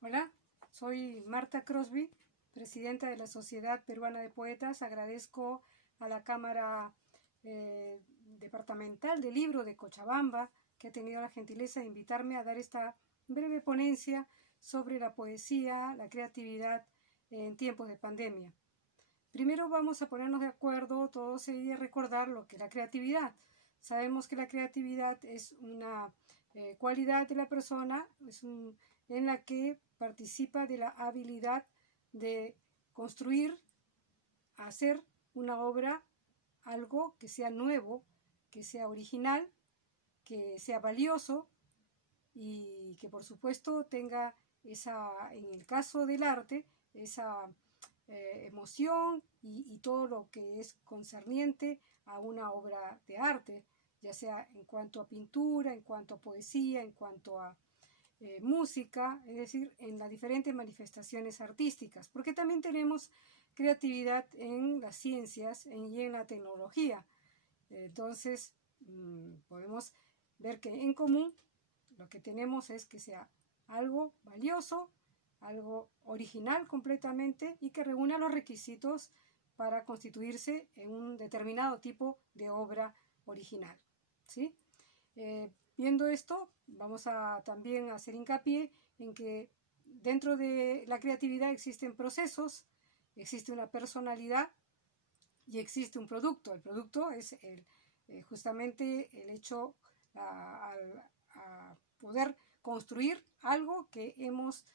Hola, soy Marta Crosby, presidenta de la Sociedad Peruana de Poetas. Agradezco a la Cámara Departamental del Libro de Cochabamba, que ha tenido la gentileza de invitarme a dar esta breve ponencia sobre la poesía, la creatividad en tiempos de pandemia. Primero vamos a ponernos de acuerdo todos y recordar lo que es la creatividad. Sabemos que la creatividad es una cualidad de la persona en la que participa de la habilidad de construir, hacer una obra, algo que sea nuevo, que sea original, que sea valioso y que por supuesto tenga en el caso del arte, esa emoción y todo lo que es concerniente a una obra de arte, ya sea en cuanto a pintura, en cuanto a poesía, en cuanto a música, es decir, en las diferentes manifestaciones artísticas, porque también tenemos creatividad en las ciencias y en la tecnología. Entonces, podemos ver que en común lo que tenemos es que sea algo valioso, algo original completamente y que reúna los requisitos para constituirse en un determinado tipo de obra original, ¿sí? Viendo esto, vamos a también hacer hincapié en que dentro de la creatividad existen procesos, existe una personalidad y existe un producto. El producto es justamente el hecho a poder construir algo que hemos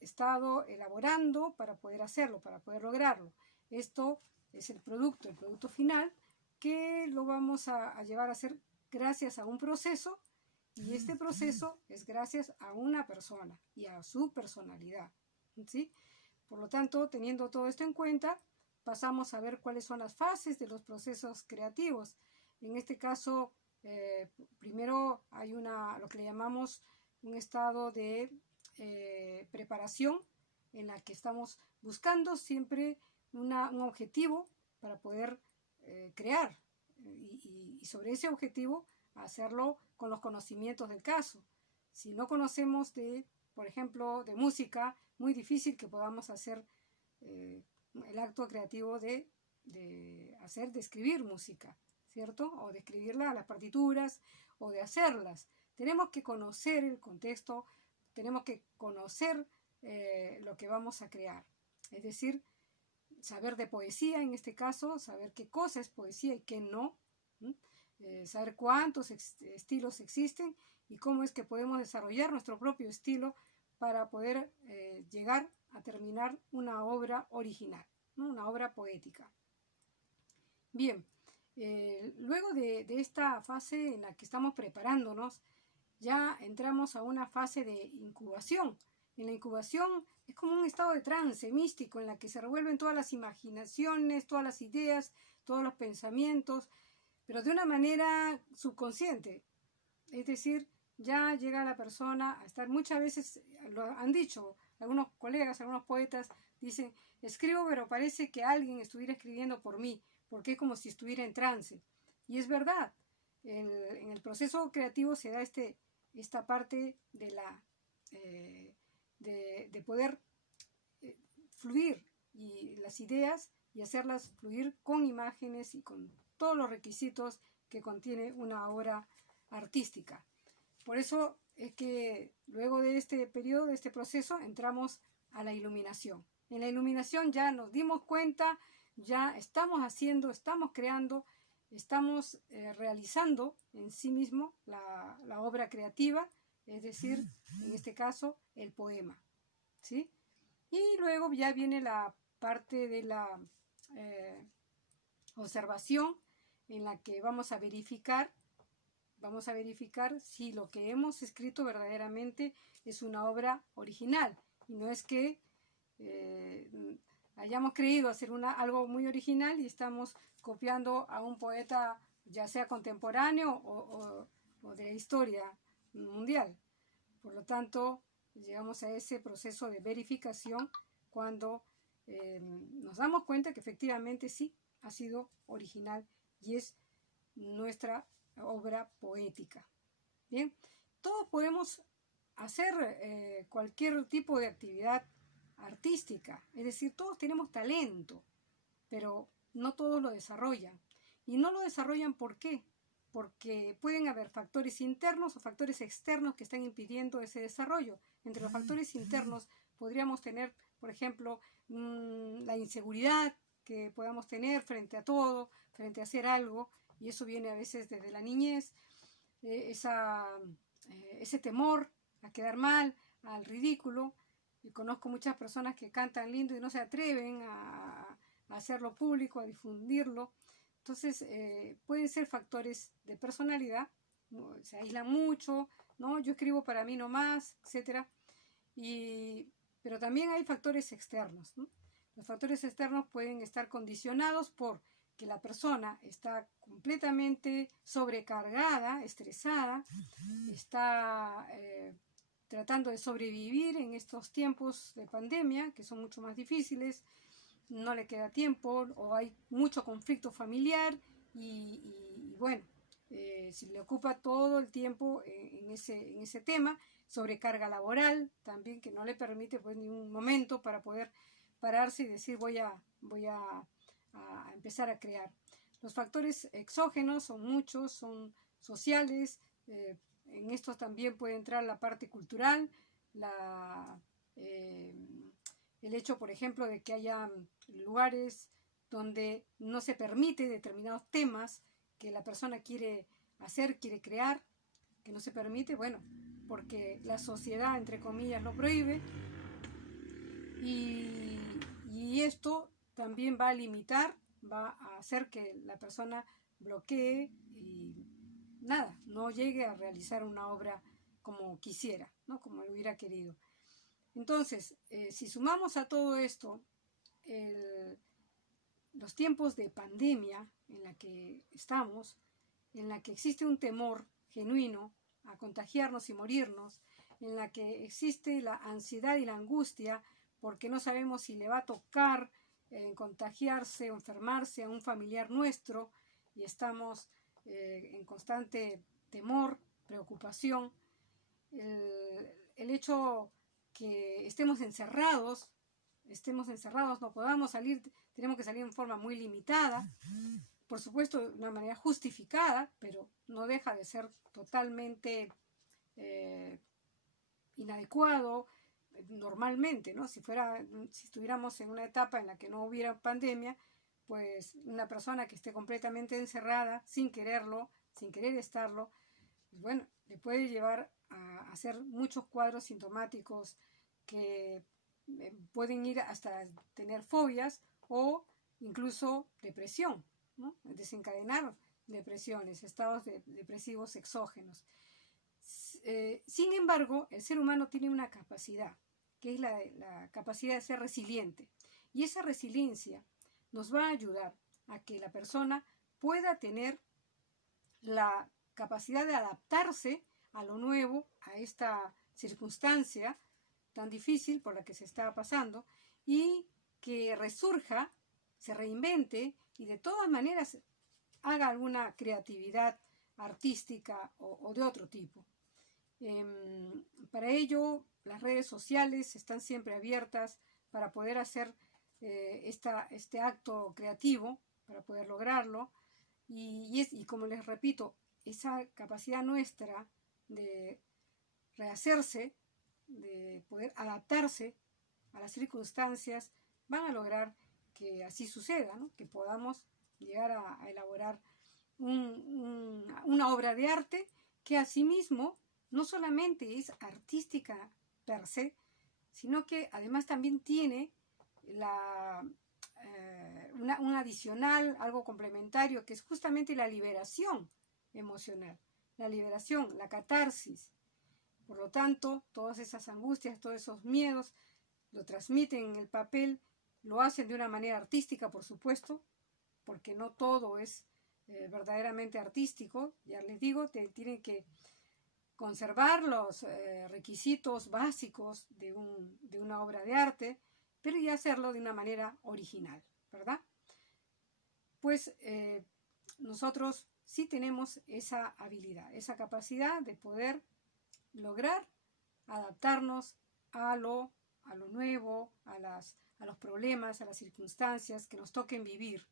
estado elaborando para poder hacerlo, para poder lograrlo. Esto es el producto final, que lo vamos a llevar a hacer gracias a un proceso, y este proceso es gracias a una persona y a su personalidad, ¿sí? Por lo tanto, teniendo todo esto en cuenta, pasamos a ver cuáles son las fases de los procesos creativos. En este caso, primero hay lo que le llamamos un estado de preparación, en la que estamos buscando siempre un objetivo para poder crear y sobre ese objetivo hacerlo con los conocimientos del caso. Si no conocemos por ejemplo, de música, muy difícil que podamos hacer el acto creativo de escribir música, ¿cierto? O de escribirla a las partituras o de hacerlas. Tenemos que conocer el contexto, tenemos que conocer lo que vamos a crear. Es decir, saber de poesía en este caso, saber qué cosa es poesía y qué no, saber cuántos estilos existen y cómo es que podemos desarrollar nuestro propio estilo para poder llegar a terminar una obra original, ¿no? Una obra poética. Bien, luego de esta fase en la que estamos preparándonos, ya entramos a una fase de incubación. En la incubación es como un estado de trance místico en la que se revuelven todas las imaginaciones, todas las ideas, todos los pensamientos, pero de una manera subconsciente. Es decir, ya llega la persona a estar, muchas veces lo han dicho algunos colegas, algunos poetas, dicen, escribo pero parece que alguien estuviera escribiendo por mí, porque es como si estuviera en trance. Y es verdad, en el proceso creativo se da esta parte de poder fluir y las ideas y hacerlas fluir con imágenes y con todos los requisitos que contiene una obra artística. Por eso es que luego de este periodo, de este proceso, entramos a la iluminación. En la iluminación ya nos dimos cuenta, ya estamos haciendo, estamos creando, estamos realizando en sí mismo la obra creativa, es decir, en este caso, el poema, ¿sí? Y luego ya viene la parte de la observación, en la que vamos a verificar si lo que hemos escrito verdaderamente es una obra original, y no es que hayamos creído hacer algo muy original y estamos copiando a un poeta, ya sea contemporáneo o de historia mundial. Por lo tanto, llegamos a ese proceso de verificación cuando nos damos cuenta que efectivamente sí ha sido original y es nuestra obra poética. Bien, todos podemos hacer cualquier tipo de actividad artística. Es decir, todos tenemos talento, pero no todos lo desarrollan. Y no lo desarrollan, ¿por qué? Porque pueden haber factores internos o factores externos que están impidiendo ese desarrollo. Entre los factores internos podríamos tener, por ejemplo, la inseguridad que podamos tener frente a todo, frente a hacer algo, y eso viene a veces desde la niñez, ese temor a quedar mal, al ridículo. Y conozco muchas personas que cantan lindo y no se atreven a hacerlo público, a difundirlo. Entonces, pueden ser factores de personalidad, ¿no? Se aíslan mucho, ¿no? Yo escribo para mí nomás, etc. Pero también hay factores externos, ¿no? Los factores externos pueden estar condicionados por que la persona está completamente sobrecargada, estresada, está tratando de sobrevivir en estos tiempos de pandemia, que son mucho más difíciles, no le queda tiempo o hay mucho conflicto familiar y bueno, se le ocupa todo el tiempo en ese tema, sobrecarga laboral también que no le permite pues ni un momento para poder pararse y decir voy a empezar a crear. Los factores exógenos son muchos, son sociales, en estos también puede entrar la parte cultural, el hecho, por ejemplo, de que haya lugares donde no se permite determinados temas que la persona quiere hacer, quiere crear, que no se permite, bueno, porque la sociedad, entre comillas, lo prohíbe, y esto también va a limitar, va a hacer que la persona bloquee y nada, no llegue a realizar una obra como quisiera, ¿no? Como lo hubiera querido. Entonces, si sumamos a todo esto los tiempos de pandemia en la que estamos, en la que existe un temor genuino a contagiarnos y morirnos, en la que existe la ansiedad y la angustia porque no sabemos si le va a tocar contagiarse o enfermarse a un familiar nuestro y estamos en constante temor, preocupación, el hecho que estemos encerrados, no podamos salir, tenemos que salir en forma muy limitada, por supuesto de una manera justificada, pero no deja de ser totalmente inadecuado normalmente, ¿no? Si estuviéramos en una etapa en la que no hubiera pandemia, pues una persona que esté completamente encerrada, sin quererlo, sin querer estarlo, pues bueno, le puede llevar a hacer muchos cuadros sintomáticos que pueden ir hasta tener fobias o incluso depresión, ¿no? Desencadenar depresiones, estados depresivos exógenos. Sin embargo, el ser humano tiene una capacidad, que es la capacidad de ser resiliente. Y esa resiliencia nos va a ayudar a que la persona pueda tener la capacidad de adaptarse a lo nuevo, a esta circunstancia tan difícil por la que se está pasando, y que resurja, se reinvente y de todas maneras haga alguna creatividad artística o de otro tipo. Para ello, las redes sociales están siempre abiertas para poder hacer este acto creativo, para poder lograrlo. Y como les repito, esa capacidad nuestra de rehacerse, de poder adaptarse a las circunstancias, van a lograr que así suceda, ¿no? Que podamos llegar a elaborar una obra de arte que asimismo no solamente es artística per se, sino que además también tiene un adicional, algo complementario, que es justamente la liberación emocional, la liberación, la catarsis. Por lo tanto, todas esas angustias, todos esos miedos, lo transmiten en el papel, lo hacen de una manera artística, por supuesto, porque no todo es verdaderamente artístico. Ya les digo, tienen que conservar los requisitos básicos de una obra de arte, pero y hacerlo de una manera original, ¿verdad? Pues nosotros sí tenemos esa habilidad, esa capacidad de poder lograr adaptarnos a lo nuevo, a los problemas, a las circunstancias que nos toquen vivir.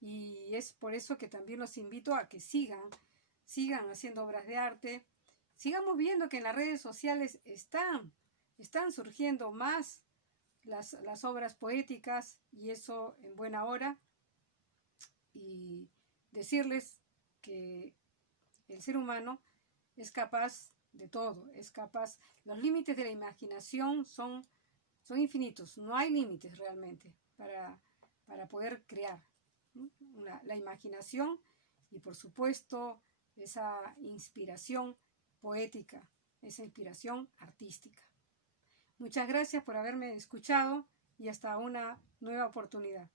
Y es por eso que también los invito a que sigan haciendo obras de arte. Sigamos viendo que en las redes sociales están surgiendo más las obras poéticas, y eso en buena hora. Y decirles que el ser humano es capaz de todo, es capaz. Los límites de la imaginación son infinitos, no hay límites realmente para poder crear. La imaginación y, por supuesto, esa inspiración poética, esa inspiración artística. Muchas gracias por haberme escuchado y hasta una nueva oportunidad.